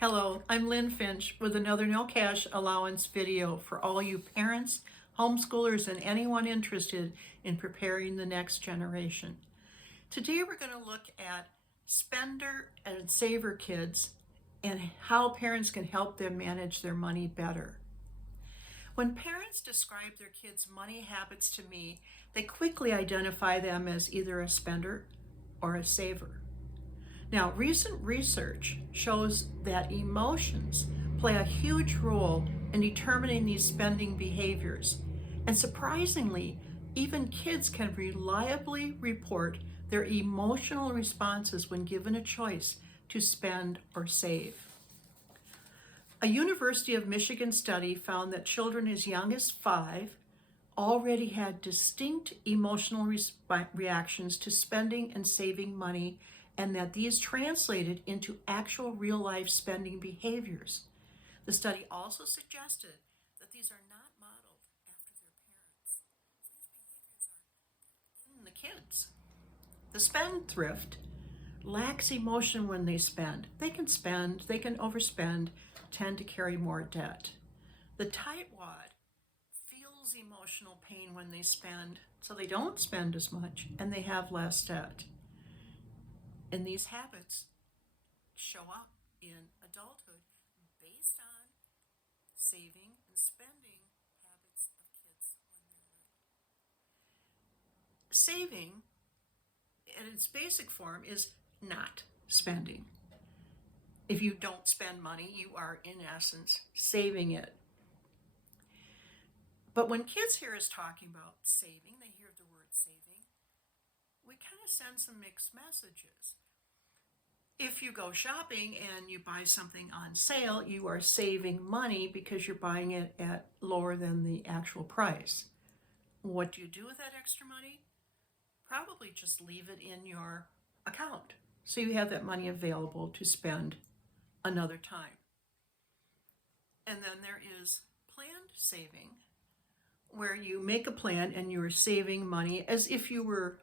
Hello, I'm Lynn Finch with another No-Cash Allowance video for all you parents, homeschoolers, and anyone interested in preparing the next generation. Today we're going to look at spender and saver kids and how parents can help them manage their money better. When parents describe their kids' money habits to me, they quickly identify them as either a spender or a saver. Now, recent research shows that emotions play a huge role in determining these spending behaviors. And surprisingly, even kids can reliably report their emotional responses when given a choice to spend or save. A University of Michigan study found that children as young as 5 already had distinct emotional reactions to spending and saving money, and that these translated into actual real-life spending behaviors. The study also suggested that these are not modeled after their parents. These behaviors are in the kids. The spendthrift lacks emotion when they spend. They can spend, they can overspend, tend to carry more debt. The tightwad feels emotional pain when they spend, so they don't spend as much and they have less debt. And these habits show up in adulthood based on saving and spending habits of kids when they're little. Saving, in its basic form, is not spending. If you don't spend money, you are, in essence, saving it. But when kids hear us talking about saving, they hear the word saving, we kind of send some mixed messages. If you go shopping and you buy something on sale, you are saving money because you're buying it at lower than the actual price. What do you do with that extra money? Probably just leave it in your account, so you have that money available to spend another time. And then there is planned saving, where you make a plan and you're saving money as if you were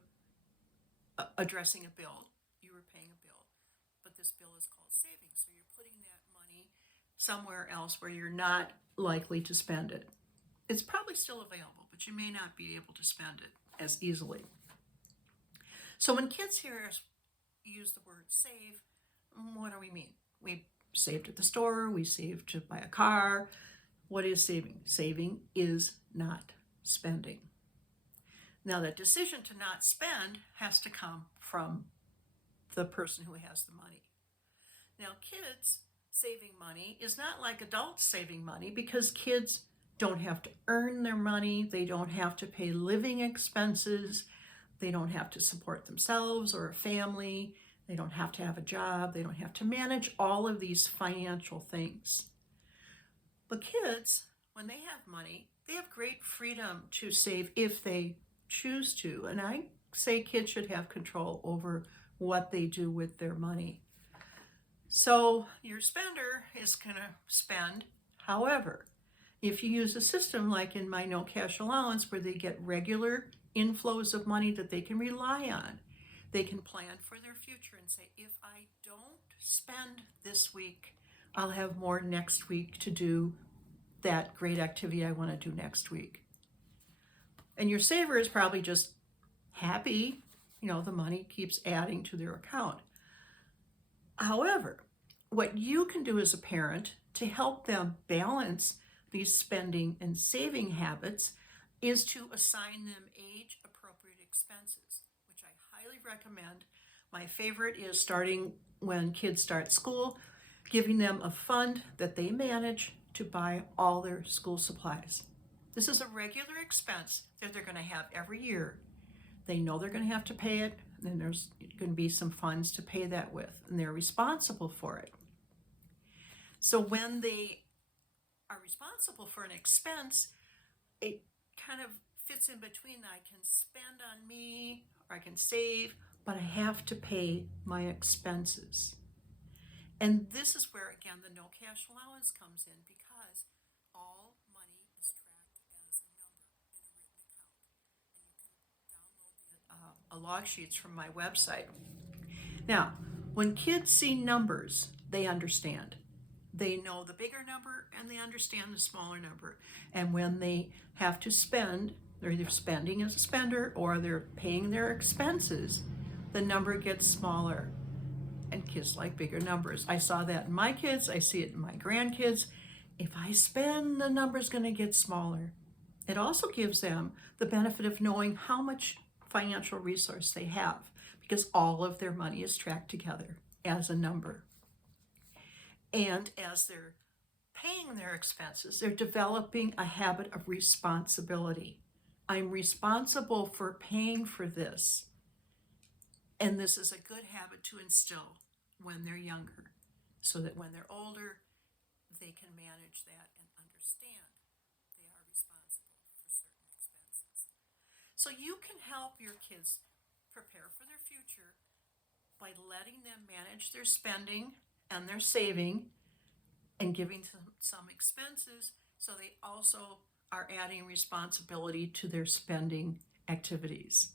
addressing a bill. You were paying a bill, but this bill is called savings. So you're putting that money somewhere else where you're not likely to spend it. It's probably still available, but you may not be able to spend it as easily. So when kids hear us use the word save, what do we mean? We saved at the store, we saved to buy a car. What is saving? Saving is not spending. Now, that decision to not spend has to come from the person who has the money. Now, kids saving money is not like adults saving money, because kids don't have to earn their money, they don't have to pay living expenses, they don't have to support themselves or a family, they don't have to have a job, they don't have to manage all of these financial things. But kids, when they have money, they have great freedom to save if they choose to. And I say kids should have control over what they do with their money. So your spender is going to spend. However, if you use a system like in my No-Cash Allowance, where they get regular inflows of money that they can rely on, they can plan for their future and say, if I don't spend this week, I'll have more next week to do that great activity I want to do next week. And your saver is probably just happy, the money keeps adding to their account. However, what you can do as a parent to help them balance these spending and saving habits is to assign them age-appropriate expenses, which I highly recommend. My favorite is starting when kids start school, giving them a fund that they manage to buy all their school supplies. This is a regular expense that they're going to have every year. They know they're going to have to pay it, and then there's going to be some funds to pay that with, and they're responsible for it. So when they are responsible for an expense, it kind of fits in between. I can spend on me, or I can save, but I have to pay my expenses. And this is where, again, the No-Cash Allowance comes in, because all money is tracked as a number in a written account. And you can download log sheets from my website. Now, when kids see numbers, they understand. They know the bigger number and they understand the smaller number. And when they have to spend, they're either spending as a spender or they're paying their expenses, the number gets smaller. And kids like bigger numbers. I saw that in my kids. I see it in my grandkids. If I spend, the number's going to get smaller. It also gives them the benefit of knowing how much financial resource they have because all of their money is tracked together as a number. And as they're paying their expenses, they're developing a habit of responsibility. I'm responsible for paying for this. And this is a good habit to instill when they're younger, so that when they're older, they can manage that and understand they are responsible for certain expenses. So you can help your kids prepare for their future by letting them manage their spending and their saving and giving them some expenses, so they also are adding responsibility to their spending activities.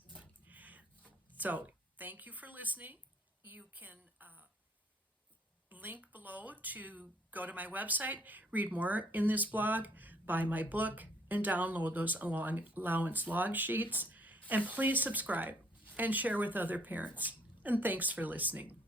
So thank you for listening. You can link below to go to my website, read more in this blog, buy my book, and download those allowance log sheets. And please subscribe and share with other parents. And thanks for listening.